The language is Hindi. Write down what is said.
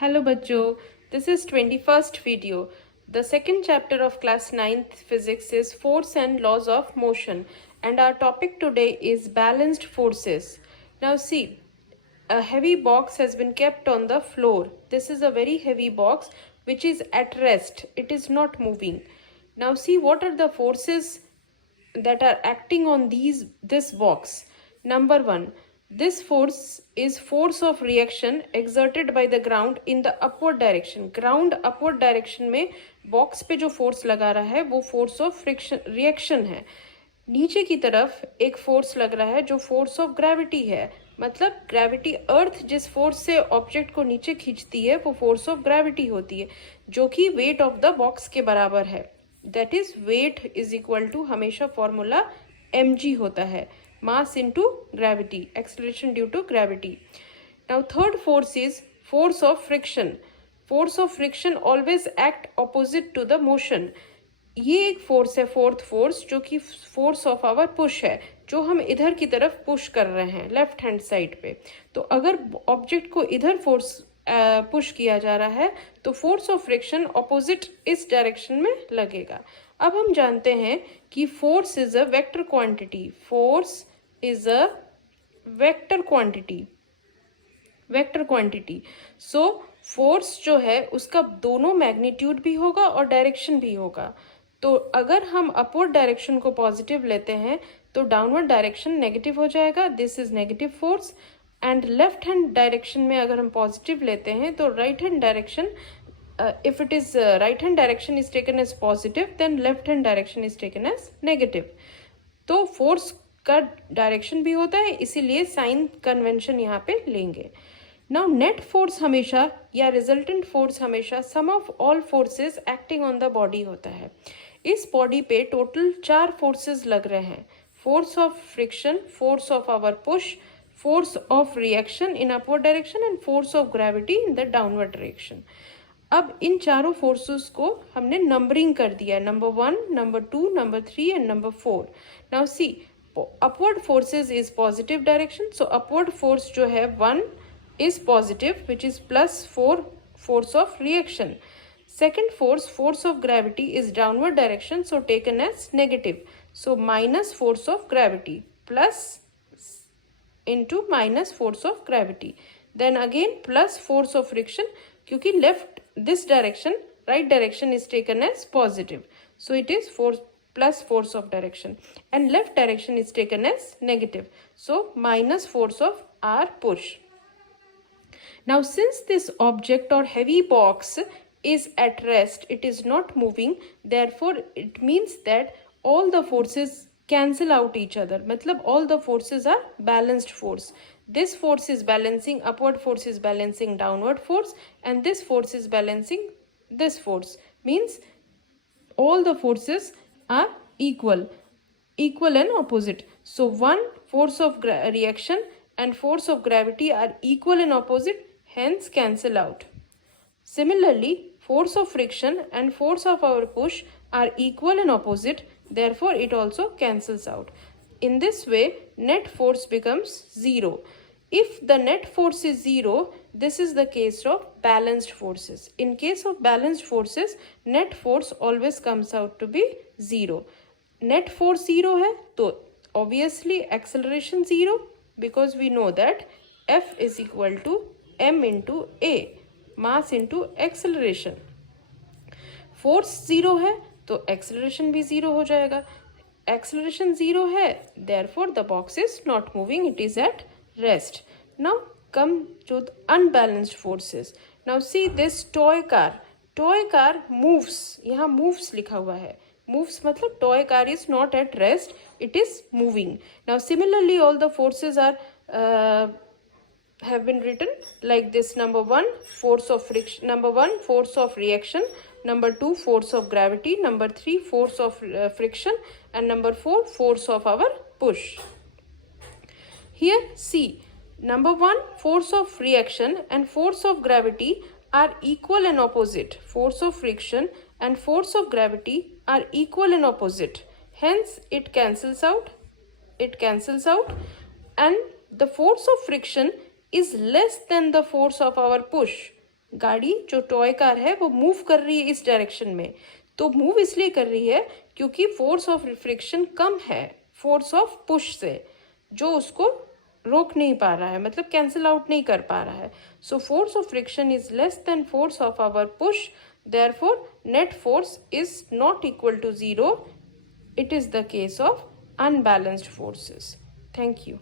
Hello बच्चों, this is 21st video. The second chapter of class 9th physics is force and laws of motion, and our topic today is balanced forces. Now see, a heavy box has been kept on the floor. This is a very heavy box which is at rest. It is not moving. Now see what are the forces that are acting on this box. Number 1, this force is force of reaction exerted by the ground in the upward direction. Ground upward direction में बॉक्स पे जो फोर्स लगा रहा है वो फोर्स ऑफ फ्रिक्शन रिएक्शन है. नीचे की तरफ एक फोर्स लग रहा है जो फोर्स ऑफ ग्रेविटी है. मतलब ग्रेविटी अर्थ जिस फोर्स से ऑब्जेक्ट को नीचे खींचती है वो फोर्स ऑफ ग्रेविटी होती है जो कि वेट ऑफ द बॉक्स के बराबर है. That is weight is equal to हमेशा फॉर्मूला mg होता है, mass into gravity, acceleration due to gravity. Now third force is force of friction. Force of friction always act opposite to the motion. ये एक फोर्स है, फोर्थ फोर्स, जो कि फोर्स ऑफ आवर पुश है, जो हम इधर की तरफ पुश कर रहे हैं लेफ्ट हैंड साइड पे. तो अगर ऑब्जेक्ट को इधर फोर्स पुश किया जा रहा है तो फोर्स ऑफ फ्रिक्शन ऑपोजिट इस डायरेक्शन में लगेगा. अब हम जानते हैं कि force is a vector quantity. Force is a vector quantity. Vector quantity. So force जो है उसका दोनों मैग्नीट्यूड भी होगा और डायरेक्शन भी होगा. तो अगर हम अपवर्ड डायरेक्शन को पॉजिटिव लेते हैं तो डाउनवर्ड डायरेक्शन नेगेटिव हो जाएगा. This is negative force. And left hand direction में अगर हम पॉजिटिव लेते हैं तो right hand direction, if it is right hand direction is taken as positive, then left hand direction is taken as negative. तो फोर्स का डायरेक्शन भी होता है, इसीलिए साइन कन्वेंशन यहाँ पे लेंगे. नाउ नेट फोर्स हमेशा या रिजल्टेंट फोर्स हमेशा sum of all forces acting on the body होता है. इस बॉडी पे टोटल 4 फोर्सेस लग रहे हैं. Force of friction, force of our push, force of reaction in upward direction and force of gravity in the downward direction. अब इन चारों फोर्सेस को हमने नंबरिंग कर दिया है, number 1, number 2, number 3 and number 4. Now see, upward forces is positive direction. So upward force जो है 1 is positive which is +4 force of reaction. Second force, force of gravity, is downward direction, so taken as negative. So minus force of gravity plus into minus force of gravity. Then again plus force of friction, क्योंकि left this direction, right direction is taken as positive, so it is force plus force of direction, and left direction is taken as negative, so minus force of our push. Now since this object or heavy box is at rest, it is not moving, therefore it means that all the forces cancel out each other. मतलब all the forces are balanced force. This force is balancing, upward force is balancing downward force, and this force is balancing this force. Means all the forces are equal and opposite. So one force of reaction and force of gravity are equal and opposite, hence cancel out. Similarly, force of friction and force of our push are equal and opposite, therefore it also cancels out. In this way, net force becomes 0. If the net force is 0, this is the case of balanced forces. In case of balanced forces, net force always comes out to be 0. Net force 0 है तो obviously acceleration 0, because we know that F is equal to m into a, mass into acceleration. Force 0 है तो acceleration भी 0 हो जाएगा. Acceleration 0 है, therefore the box is not moving, it is at rest. Now come to the unbalanced forces. Now see this toy car. Toy car moves. यहाँ moves लिखा हुआ है. Moves मतलब toy car is not at rest, it is moving. Now similarly all the forces are have been written like this. Number 1, force of friction. Number 1, force of reaction. Number 2, force of gravity. Number 3, force of friction. And number 4, force of our push. Here see, number 1, force of reaction and force of gravity are equal and opposite. Force of friction and force of gravity are equal and opposite. Hence it cancels out. And the force of friction is less than the force of our push. गाड़ी जो टॉय कार है वो मूव कर रही है इस डायरेक्शन में, तो मूव इसलिए कर रही है क्योंकि फोर्स ऑफ फ्रिक्शन कम है फोर्स ऑफ पुश से, जो उसको रोक नहीं पा रहा है, मतलब कैंसिल आउट नहीं कर पा रहा है. So force of friction is less than force of our push, therefore net force is not equal to 0. It is the case of unbalanced forces. Thank you.